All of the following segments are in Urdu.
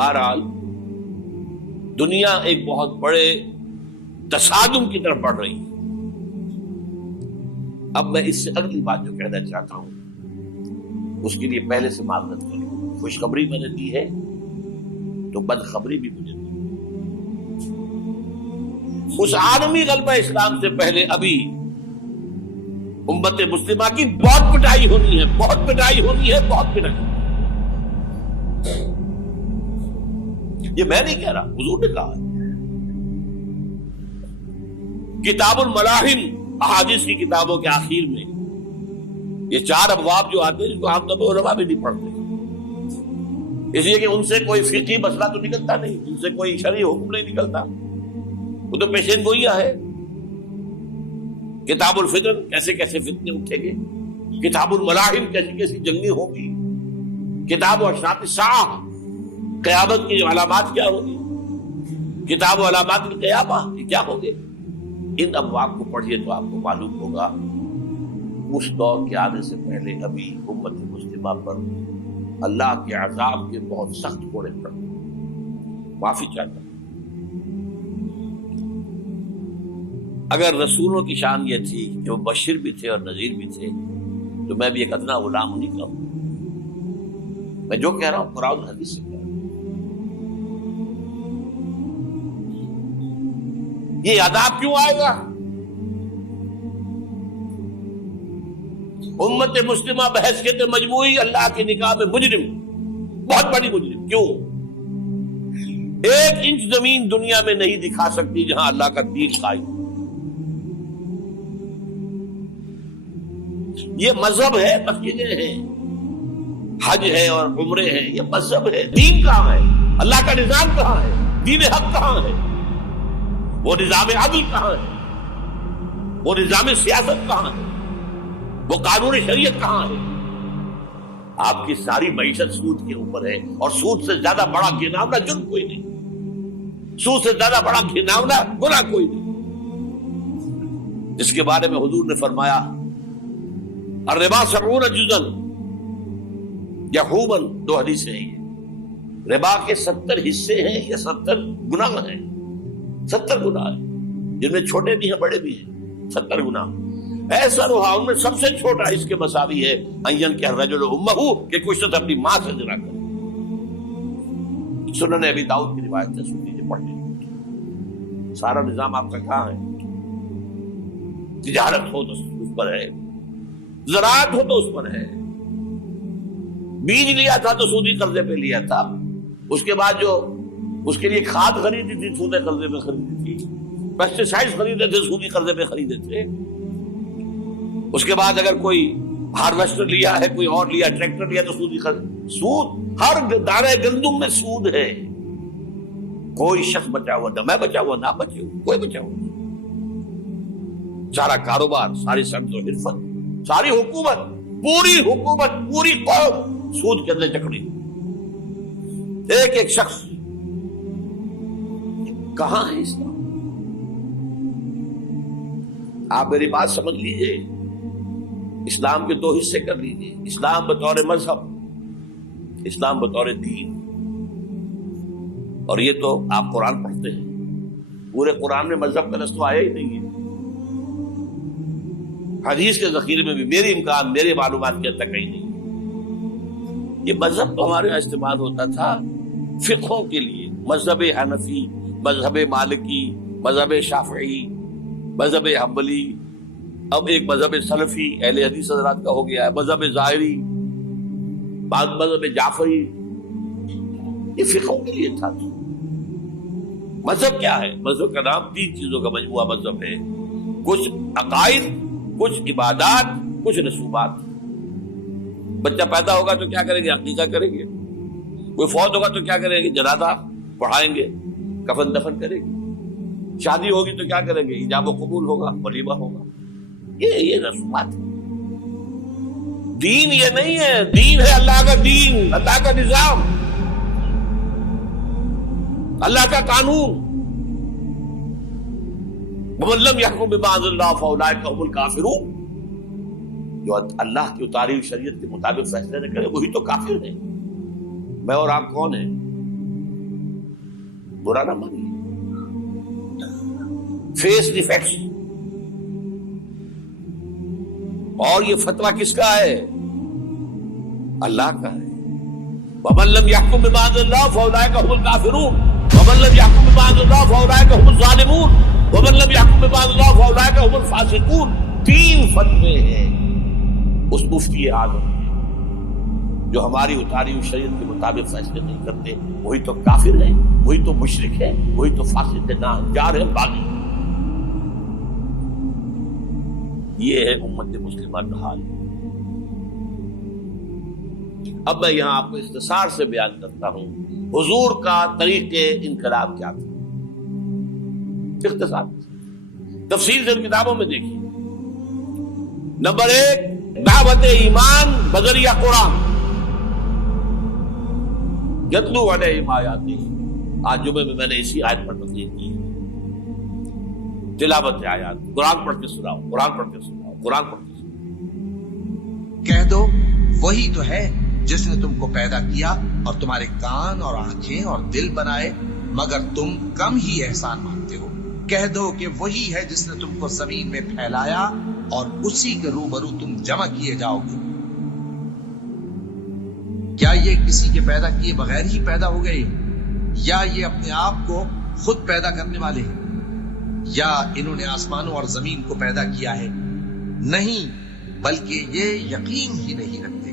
بہرحال دنیا ایک بہت بڑے تصادم کی طرف بڑھ رہی ہے. اب میں اس سے اگلی بات جو کہنا چاہتا ہوں اس کے لیے پہلے سے معذرت کروں. خوشخبری میں نے دی ہے تو بدخبری بھی مجھے دی. اس عالمی غلبہ اسلام سے پہلے ابھی امت مسلمہ کی بہت پٹائی ہونی ہے، بہت پٹائی ہونی ہے، بہت پٹائی. یہ میں نہیں کہہ رہا، حضور نے کہا ہے. کتاب الملاحم احادیث کی کتابوں کے آخر میں یہ 4 ابواب جو آتے ہیں جن کو عام طور پر علماء بھی نہیں پڑھتے، اس لیے کہ ان سے کوئی فقہی مسئلہ تو نکلتا نہیں، ان سے کوئی شرعی حکم نہیں نکلتا، وہ تو پیشین گوئیاں ہے. کتاب الفتن کیسے کیسے فتنے اٹھیں گے، کتاب الملاحم کیسی کیسی جنگیں ہوں گی، کتاب اشراط الساعہ قیامت کی علامات کیا ہوگی، کتاب و علامات القیامہ یہ کیا ہوں گے. ان ابواب کو پڑھیے تو آپ کو معلوم ہوگا اس دور کے آنے سے پہلے ابھی امت مسلمہ پر اللہ کے عذاب کے بہت سخت کوڑے پڑ. معافی چاہتا ہوں. اگر رسولوں کی شان یہ تھی کہ وہ بشیر بھی تھے اور نذیر بھی تھے تو میں بھی ایک ادنا غلام نہیں کہوں. میں جو کہہ رہا ہوں قرآن حدیث سے کہہ رہا ہوں. یہ عذاب کیوں آئے گا؟ امت مسلمہ بحیثیت مجموعی اللہ کی نگاہ میں مجرم، بہت بڑی مجرم. کیوں؟ 1 انچ زمین دنیا میں نہیں دکھا سکتی جہاں اللہ کا دین قائم. یہ مذہب ہے، مسجدیں ہیں، حج ہے اور عمرے ہیں، یہ مذہب ہے. دین کہاں ہے؟ اللہ کا نظام کہاں ہے؟ دین حق کہاں ہے؟ وہ نظام عدل کہاں ہے؟ وہ نظام سیاست کہاں ہے؟ وہ قانون شریعت کہاں ہے؟ آپ کی ساری معیشت سود کے اوپر ہے، اور سود سے زیادہ بڑا گھناؤنا جرم کوئی نہیں، سود سے زیادہ بڑا گھناؤنا گناہ کوئی نہیں، جس کے بارے میں حضور نے فرمایا الربا 70 جزءا یحوما. 2 حدیثیں ہیں. ربا کے 70 حصے ہیں یا 70 گناہ ہیں. 70 گناہ ہیں جن میں چھوٹے بھی ہیں بڑے بھی ہیں. 70 گناہ. ایسا روحا ان میں سب سے چھوٹا اس کے مساوی ہے ان کہ الرجل امہ، کہ کوئی شخص اپنی ماں سے زنا کرے. سنن ابی داؤد کی روایت ہے، سن لیجیے پڑھ لیجیے. سارا نظام آپ کا کہاں ہے؟ تجارت ہو تو اس پر ہے، زراعت ہو تو اس پر ہے. بیج لیا تھا تو سودی قرضے پہ لیا تھا، اس کے بعد جو اس کے لیے کھاد خریدی تھی سودی قرضے پہ خریدی تھی، پیسٹی سائڈ خریدے تھے سودی قرضے پہ خریدے تھے. اس کے بعد اگر کوئی ہارویسٹر لیا ہے، کوئی اور لیا، ٹریکٹر لیا تو سودی قرض. سود ہر دانے گندم میں سود ہے. کوئی شخص بچا ہوا نہ، میں بچا ہوا نہ بچے ہوا، کوئی بچا ہوا. سارا کاروبار، ساری صنعت و حرفت، ساری حکومت، پوری حکومت، پوری قوم سود کے اندر جکڑی. ایک ایک شخص. کہاں ہے اسلام؟ آپ میری بات سمجھ لیجئے. اسلام کے 2 حصے کر لیجئے. اسلام بطور مذہب، اسلام بطور دین. اور یہ تو آپ قرآن پڑھتے ہیں، پورے قرآن میں مذہب کا لفظ تو آیا ہی نہیں ہے. حدیث کے ذخیرے میں بھی میری امکان، میرے معلومات کے تک کہیں نہیں. یہ مذہب تو ہمارے یہاں استعمال ہوتا تھا فقہوں کے لیے. مذہب حنفی، مذہب مالکی، مذہب شافعی، مذہب حنبلی، اب ایک مذہب سلفی اہل حدیث حضرات کا ہو گیا ہے، مذہب ظاہری، مذہب جعفری. یہ فقہوں کے لیے تھا. مذہب کیا ہے؟ مذہب کا نام 3 چیزوں کا مجموعہ مذہب ہے. کچھ عقائد، کچھ عبادات، کچھ رسومات. بچہ پیدا ہوگا تو کیا کریں گے؟ عقیقہ کریں گے. کوئی فوت ہوگا تو کیا کریں گے؟ جنازہ پڑھائیں گے، کفن دفن کریں گے. شادی ہوگی تو کیا کریں گے؟ ایجاب و قبول ہوگا، ولیمہ ہوگا. یہ رسومات ہے. دین یہ نہیں ہے. دین ہے اللہ کا دین، اللہ کا نظام، اللہ کا قانون. وَمَن لَّمْ يَحْكُم بِمَا أَنزَلَ اللَّهُ فَأُولَٰئِكَ هُمُ الْكَافِرُونَ. جو اللہ کی اتاری ہوئی شریعت کے مطابق فیصلے نہ کرے وہی تو کافر ہے. میں اور آپ کون ہیں؟ برا نہ مانیے. Face defects. اور یہ فتویٰ کس کا ہے؟ اللہ کا ہے. وَمَن لَّمْ يَحْكُم بِمَا أَنزَلَ اللَّهُ فَأُولَٰئِكَ هُمُ الْكَافِرُونَ وَمَن لَّمْ يَحْكُم بِمَا أَنزَلَ اللَّهُ فَأُولَٰئِكَ هُمُ الظَّالِمُونَ وَمَن لَّمْ يَحْكُم بِمَا أَنزَلَ اللَّهُ فَأُولَٰئِكَ هُمُ الْفَاسِقُونَ. 3 فتوے ہیں اس مفتی اعظم کے جو ہماری اتاری ہوئی شریعت کے مطابق فیصلے نہیں کرتے. وہی تو کافر ہے, وہی تو مشرک ہے, وہی تو فاسق ناہنجار ہے, باغی. یہ ہے امت مسلمہ کا حال. اب میں یہاں آپ کو اختصار سے بیان کرتا ہوں حضور کا طریق انقلاب کیا تھا. اختصار تفصیل سے کتابوں میں دیکھیے. نمبر 1, دعوت ایمان بذریعہ قرآن. یتلو علیہم آیاتہ. آج جمعے میں نے اسی آیت پر تقریر کی. تلاوت آیات, قرآن پڑھ کے سناؤ, قرآن پڑھ کے سناؤ, قرآن پڑھ کے سناؤ. کہہ دو وہی تو ہے جس نے تم کو پیدا کیا اور تمہارے کان اور آنکھیں اور دل بنائے, مگر تم کم ہی احسان مانتے ہو. کہہ دو کہ وہی ہے جس نے تم کو زمین میں پھیلایا اور اسی کے روبرو تم جمع کیے جاؤ گے. کیا یہ کسی کے پیدا کیے بغیر ہی پیدا ہو گئے, یا یہ اپنے آپ کو خود پیدا کرنے والے ہیں, یا انہوں نے آسمانوں اور زمین کو پیدا کیا ہے؟ نہیں, بلکہ یہ یقین ہی نہیں رکھتے.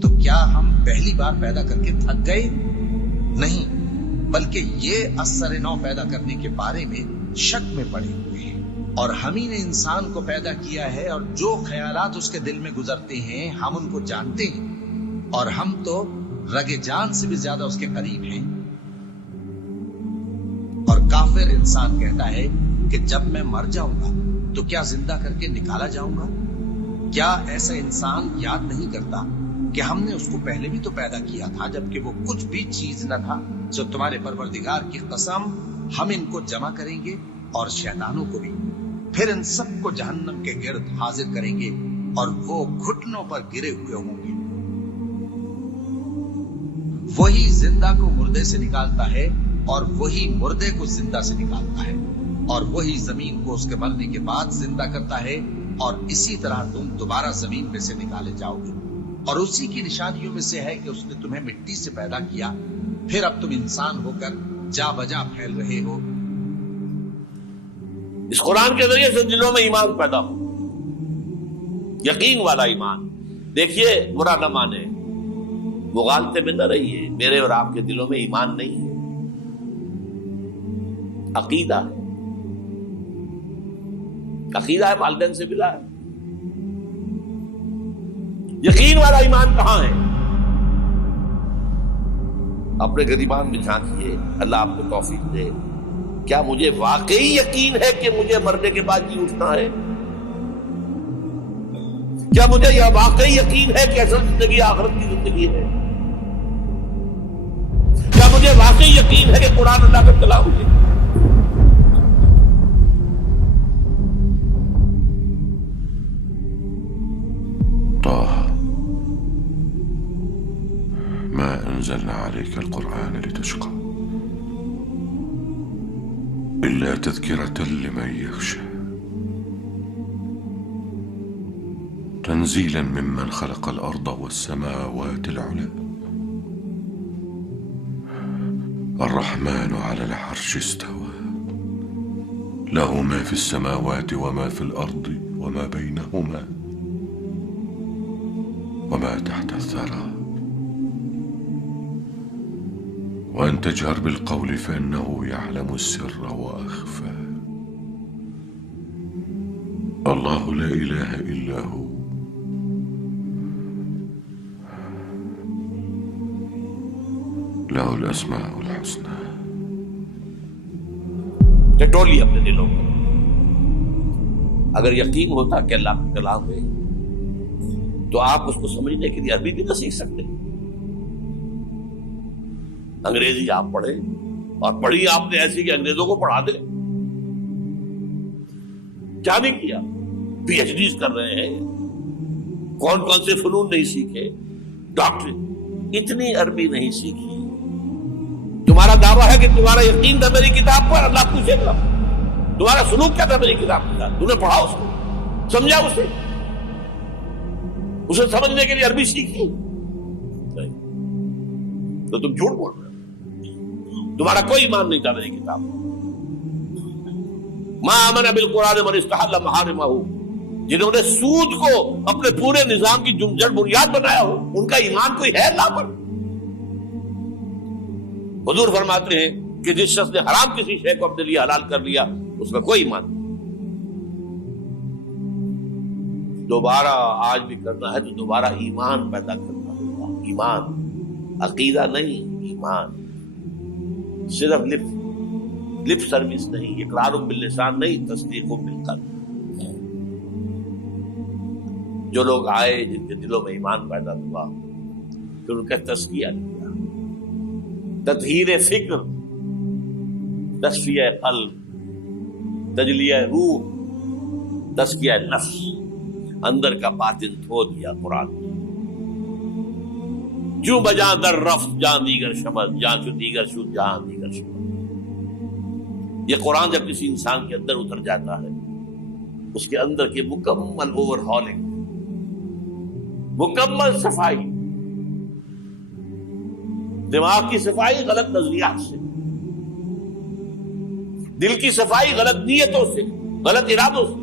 تو کیا ہم پہلی بار پیدا کر کے تھک گئے؟ نہیں, بلکہ یہ اثر نو پیدا کرنے کے بارے میں شک میں پڑے ہوئے ہیں. اور ہم ہی نے انسان کو پیدا کیا ہے, اور جو خیالات اس کے دل میں گزرتے ہیں ہم ان کو جانتے ہیں, اور ہم تو رگ جان سے بھی زیادہ اس کے قریب ہیں. اور کافر انسان کہتا ہے کہ جب میں مر جاؤں گا تو کیا زندہ کر کے نکالا جاؤں گا؟ کیا ایسا انسان یاد نہیں کرتا کہ ہم نے اس کو پہلے بھی تو پیدا کیا تھا جبکہ وہ کچھ بھی چیز نہ تھا؟ جو تمہارے پروردگار کی قسم, ہم ان کو جمع کریں گے اور شیطانوں کو بھی, پھر ان سب کو جہنم کے گرد حاضر کریں گے اور وہ گھٹنوں پر گرے ہوئے ہوں گے. وہی زندہ کو مردے سے نکالتا ہے اور وہی مردے کو زندہ سے نکالتا ہے, اور وہی زمین کو اس کے مرنے کے بعد زندہ کرتا ہے, اور اسی طرح تم دوبارہ زمین میں سے نکالے جاؤ گے. اور اسی کی نشانیوں میں سے ہے کہ اس نے تمہیں مٹی سے پیدا کیا, پھر اب تم انسان ہو کر جا بجا پھیل رہے ہو. اس قرآن کے ذریعے سے دلوں میں ایمان پیدا ہو, یقین والا ایمان. دیکھیے, برا نہ مانے, مغالطے میں نہ رہیے. میرے اور آپ کے دلوں میں ایمان نہیں ہے, عقیدہ ہے. عقیدہ ہے, والدین سے ملا ہے. یقین والا ایمان کہاں ہے؟ اپنے گریبان میں جھانکیے, اللہ آپ کو توفیق دے. کیا مجھے واقعی یقین ہے کہ مجھے مرنے کے بعد جی اٹھنا ہے؟ کیا مجھے یہ واقعی یقین ہے کہ اصل زندگی آخرت کی زندگی ہے؟ کیا مجھے واقعی یقین ہے کہ قرآن اللہ کا کلام ہے؟ ما أنزلنا عليك القرآن لتشقى إلا تذكرة لمن يخشى تنزيلا ممن خلق الأرض والسماوات العلى الرحمن على العرش استوى له ما في السماوات وما في الأرض وما بينهما وما تحت الثرى وأن تجهر بالقول فإنه يعلم السر وأخفى الله لا إله إلا هو له الأسماء الحسنى. ٹٹولی اپنے دلوں کو. اگر یقین ہوتا کہ اللہ کا کلام ہے تو آپ اس کو سمجھنے کے لیے عربی بھی نہ سیکھ سکتے. انگریزی آپ پڑھیں, اور پڑھی آپ نے ایسی کہ انگریزوں کو پڑھا دیں. کیا نہیں کیا, پی ایچ ڈیز کر رہے ہیں, کون کون سے فنون نہیں سیکھے, ڈاکٹر. اتنی عربی نہیں سیکھی دعویٰ ہے کہ تمہارا یقین تھا میری کتاب پر، اللہ پوچھے گا تمہارا سلوک کیا تھا میری کتاب کے ساتھ، تم نے پڑھا اس کو، سمجھا اسے سمجھنے کے لیے عربی سیکھی؟ نہیں، تو تم جھوٹ بول رہے ہو، تمہارا کوئی ایمان نہیں تھا میری کتاب۔ ما آمن بالقرآن من استحل محارمہ، جنہوں نے سود کو اپنے پورے نظام کی جڑ بنیاد بنایا ہو، ان کا ایمان کوئی ہے اللہ پر؟ حضور فرماتے ہیں کہ جس شخص نے حرام کسی شے کو اپنے لیے حلال کر لیا اس کا کوئی ایمان نہیں۔ دوبارہ آج بھی کرنا ہے تو دوبارہ ایمان پیدا کرنا ہوگا، ایمان، عقیدہ نہیں، ایمان، صرف لپ سروس نہیں، اقرار باللسان نہیں، تصدیق بالقلب۔ جو لوگ آئے جن کے دلوں میں ایمان پیدا ہوا پھر ان کا تزکیہ کیا، تطہیر فکر، تصفیہ قلب، تجلیہ روح، تزکیہ نفس، اندر کا باطن دھو دیا قرآن نے۔ جو بجاں در رفت جان دیگر شمد، جان چو دیگر شد جان دیگر شمد۔ یہ قرآن جب کسی انسان کے اندر اتر جاتا ہے، اس کے اندر کی مکمل اوور ہالنگ، مکمل صفائی، دماغ کی صفائی غلط نظریات سے، دل کی صفائی غلط نیتوں سے، غلط ارادوں سے،